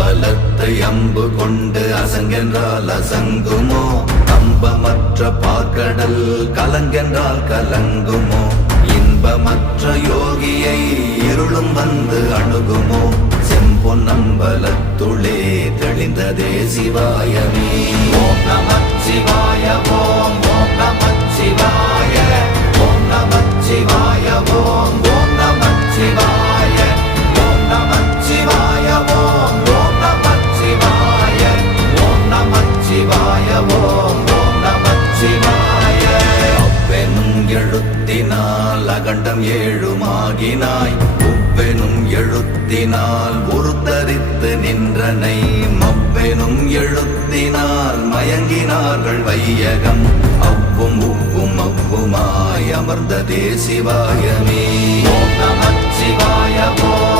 பலத்தை அம்பு கொண்டு அசங்கென்றால் அசங்குமோ? கம்பமற்ற பார்க்கடல் கலங்கென்றால் கலங்குமோ? இன்பமற்ற யோகியை இருளும் வந்து அணுகுமோ? செம்பொன்னம்பலத்துளே தெளிந்ததே சிவாயமே. ஓம் நமச்சிவாய ஓம் ஓம் நமச்சிவாய ஓம் நமச்சிவாய ஓம் ஓம் நமச்சிவாய ஓம் நமச்சிவாய ஓம் ஓம் நமச்சிவாய ஓம் நமச்சிவாய ஓம் ஓம் நமச்சிவாய. அவ்வெனும் எழுத்தினால் அகண்டம் ஏழுமாகினாய், உவ்வெனும் எழுத்தினால் உருத்தரித்து நின்றனை, மவ்வெனும் எழுத்தினால் மயங்கினார்கள் வையகம். அவ்வும் உவ்வும் அவ்வுமாய் அமர்ந்ததே சிவாயமே. ஓம் நமச்சிவாய ஓம்